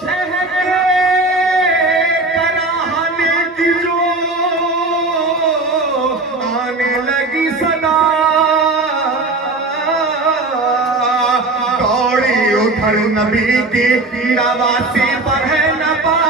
शहर कराहने की जो आने लगी सदा, दौड़ी उधर नबी की नवासी पर है नबा।